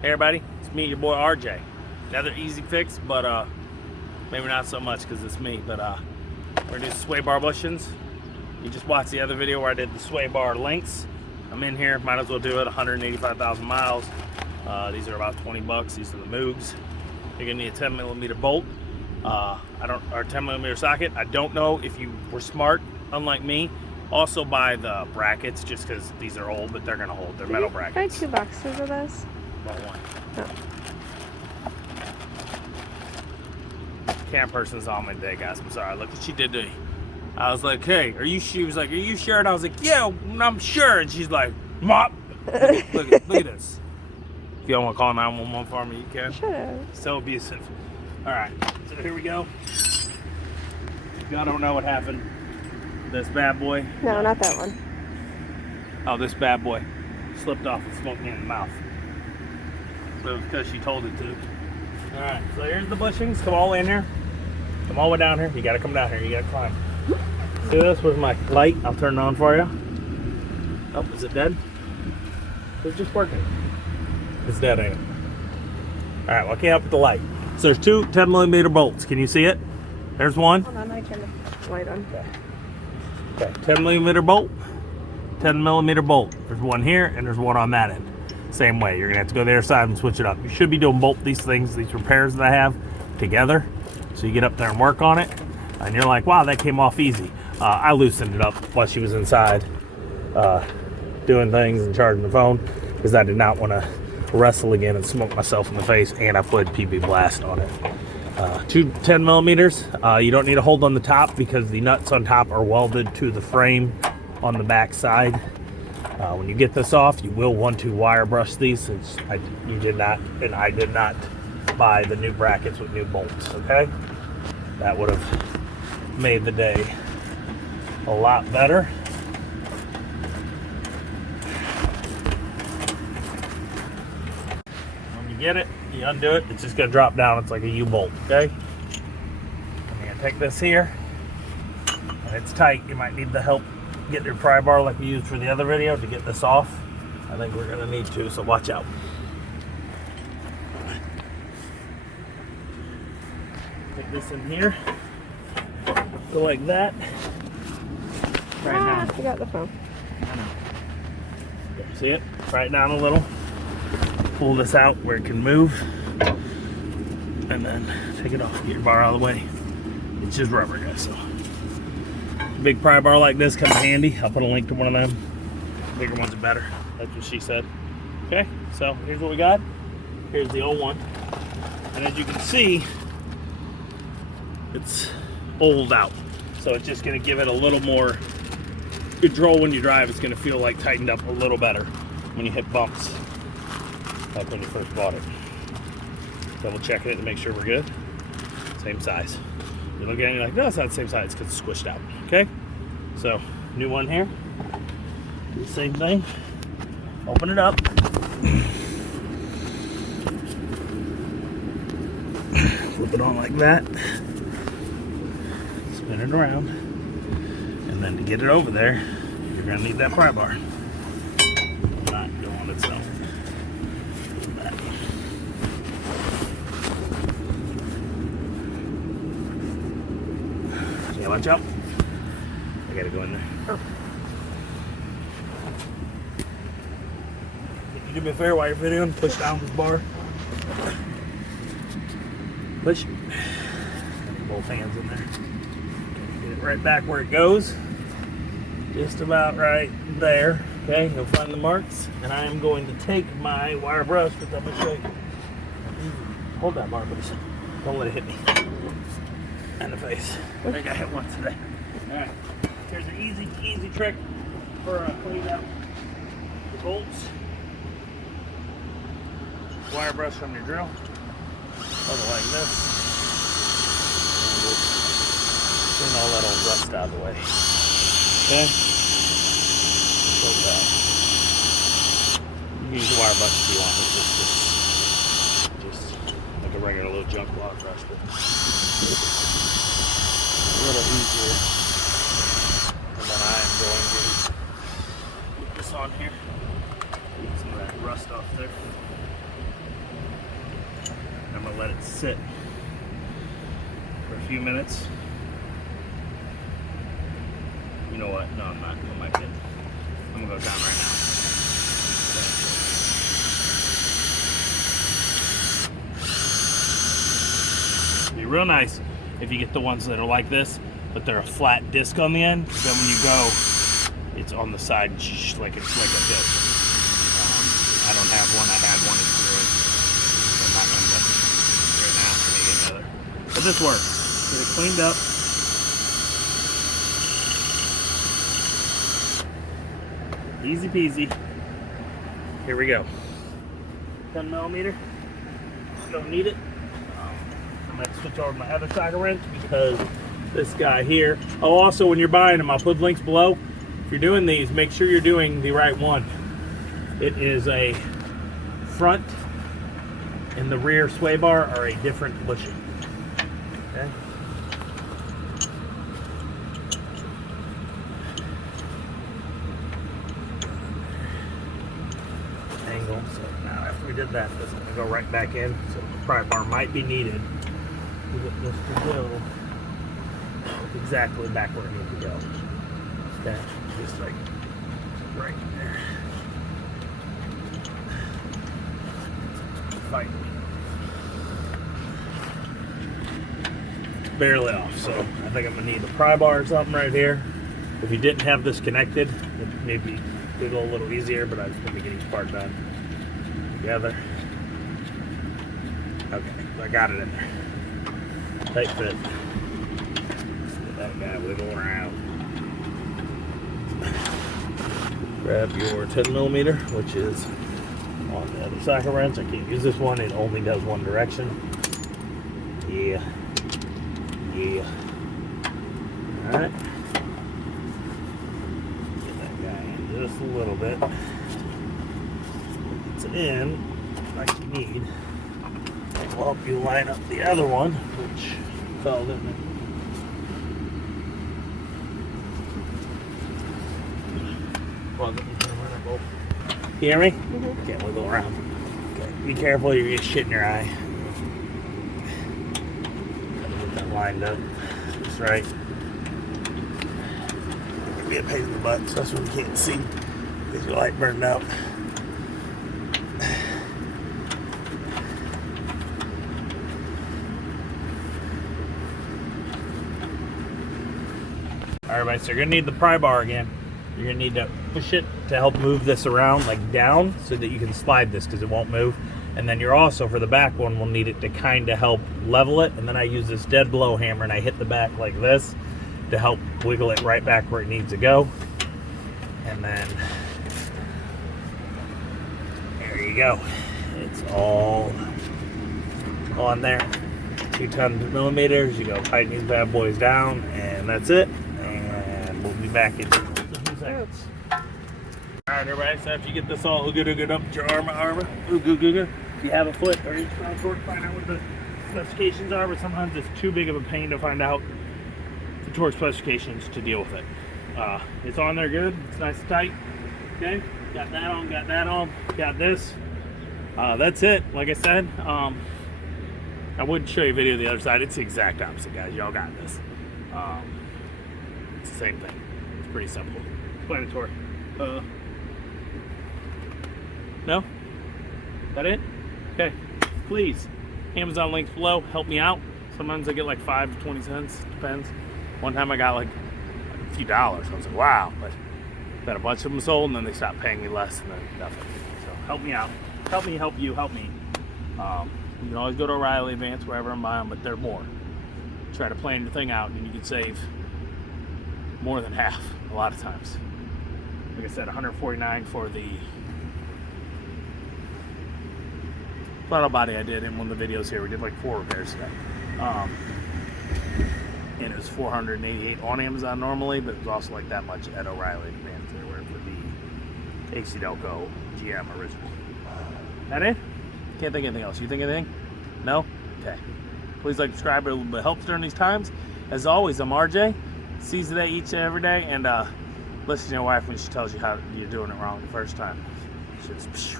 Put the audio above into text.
Hey everybody, it's me, your boy RJ. Another easy fix, but maybe not so much because it's me, but we're gonna do sway bar bushings. You just watched the other video where I did the sway bar links. I'm in here, might as well do it, 185,000 miles. These are about 20 bucks, these are the Moogs. You're gonna need a 10 millimeter bolt, or 10 millimeter socket. I don't know if you were smart, unlike me. Also buy the brackets, just because these are old, but they're gonna hold, they're metal brackets. Buy 2 boxes of those. About one. Oh. Camp person's on my day, guys. I'm sorry. Look what she did to me. I was like, hey, she was like, are you sure? And I was like, yeah, I'm sure. And she's like, mop. Look at this. If y'all want to call 911 for me, you can. Shut up. So abusive. All right, so here we go. Y'all don't know what happened. This bad boy. No, not that one. Oh, this bad boy slipped off and smoked me in the mouth. But it was because she told it to. Alright, so here's the bushings. Come all in here. Come all the way down here. You gotta come down here. You gotta climb. See this? Where's my light? I'll turn it on for you. Oh, is it dead? It's just working. It's dead, ain't it? Alright, well I can't help with the light. So there's two 10 millimeter bolts. Can you see it? There's one. Hold on, I turn the light on. Okay, 10 millimeter bolt. 10 millimeter bolt. There's one here and there's one on that end. Same way, you're gonna have to go the other side and switch it up. You should be doing both these things, these repairs that I have, together. So you get up there and work on it, and you're like, wow, that came off easy. I loosened it up while she was inside doing things and charging the phone, because I did not want to wrestle again and smoke myself in the face, and I put PB Blast on it. Two 10 millimeters. You don't need to hold on the top because the nuts on top are welded to the frame on the back side. When you get this off, you will want to wire brush these, since you did not, and I did not buy the new brackets with new bolts, okay? That would have made the day a lot better. When you get it, you undo it, it's just gonna drop down. It's like a U-bolt, okay? I'm gonna take this here, and it's tight. You might need the help get your pry bar like we used for the other video to get this off. I think we're gonna need to, so watch out. Take this in here, go like that. Right now. I forgot the phone. See it? Right down a little. Pull this out where it can move, and then take it off. Get your bar out of the way. It's just rubber, guys. So big pry bar like this comes handy. I'll put a link to one of them. Bigger ones are better. That's what she said. Okay, so here's what we got. Here's the old one. And as you can see, it's old out. So it's just gonna give it a little more control when you drive. It's gonna feel like tightened up a little better when you hit bumps, like when you first bought it. Double checking it to make sure we're good. Same size. You look at it and you're like, no, it's not the same size, it's because it's squished out. Okay? So, new one here. Do the same thing. Open it up. Flip it on like that. Spin it around. And then to get it over there, you're going to need that pry bar. Not go on its own. Yeah, watch out. I gotta go in there. Oh. Can you do me a favor while you're videoing? Push down this bar. Push. Both hands in there. Get it right back where it goes. Just about right there. Okay, you'll find the marks. And I am going to take my wire brush, which I'm gonna show you. Hold that bar, please. Don't let it hit me in the face. I think I hit one today. Alright, here's an easy trick for cleaning out the bolts. Wire brush from your drill. Hold it like this. And we'll clean all that old rust out of the way. Okay? Like that. You can use the wire brush if you want. It's just like a regular little junk wire brush, but a little easier. And then I am going to put this on here. Get some of that rust off there. let it sit for a few minutes. You know what? No, I'm not. I might get. I'm gonna go down right now. Be real nice if you get the ones that are like this, but they're a flat disc on the end. Then when you go, it's on the side like it's like a disc. I don't have one. I had one. It's ruined. I'm not gonna mess it right now. Let me get another. But this works. Get it cleaned up. Easy peasy. Here we go. 10 millimeter. Don't need it. I'm going to switch over to my other side of wrench because this guy here. Oh, also when you're buying them, I'll put links below. If you're doing these, make sure you're doing the right one. It is a front and the rear sway bar are a different bushing. Okay. Angle. So now after we did that, this is going to go right back in. So the pry bar might be needed to get this to go exactly back where it needs to go. Okay, just like right there. Fight me. Barely off, so I think I'm gonna need a pry bar or something right here. If you didn't have this connected, it may be a little easier, but I just want to get each part done together. Okay, I got it in there. Tight fit. Get that guy wiggle around. Grab your 10 millimeter, which is on the other socket wrench. I can't use this one, it only does one direction. Yeah. Yeah. Alright. Get that guy in just a little bit. It's in like you need. We'll help you line up the other one, which fell in there. You hear me? Mm-hmm. Can't wiggle around. Okay. Be careful, you're getting shit in your eye. Gotta get that lined up just right. It can be a pain in the butt, especially when you can't see. Get your light burned out. Alright, everybody, so you're going to need the pry bar again. You're going to need to push it to help move this around, like down, so that you can slide this because it won't move. And then you're also, for the back one, will need it to kind of help level it. And then I use this dead blow hammer and I hit the back like this to help wiggle it right back where it needs to go. And then, there you go. It's all on there. 210 millimeters. You go tighten these bad boys down, and that's it. And we'll be back in 2 seconds. Alright, everybody, so after you get this all ooga up to your armor, ooga, if you have a foot or each round short, find out what the specifications are, but sometimes it's too big of a pain to find out the torque specifications to deal with it. It's on there good, it's nice and tight. Okay, got that on, got this. That's it. Like I said, I would show you a video of the other side. It's the exact opposite, guys. Y'all got this. It's the same thing. It's pretty simple. Planetary. No? That it? Okay. Please, Amazon links below. Help me out. Sometimes I get like 5 to 20 cents. Depends. One time I got like a few dollars. I was like, wow. But then a bunch of them sold, and then they stopped paying me less, and then nothing. So help me out. Help me help you. Help me. You can always go to O'Reilly Advance, wherever I'm buying, but they're more. Try to plan your thing out, and you can save more than half a lot of times. Like I said, $149 for the throttle body I did in one of the videos here. We did like 4 repairs today. And it was $488 on Amazon normally, but it was also like that much at O'Reilly Advance there for the AC Delco GM original. That it? Can't think of anything else. You think of anything? No? Okay. Please like, subscribe. It a little bit helps during these times. As always, I'm RJ. Sieze today, each and every day. And listen to your wife when she tells you how you're doing it wrong the first time. It's just,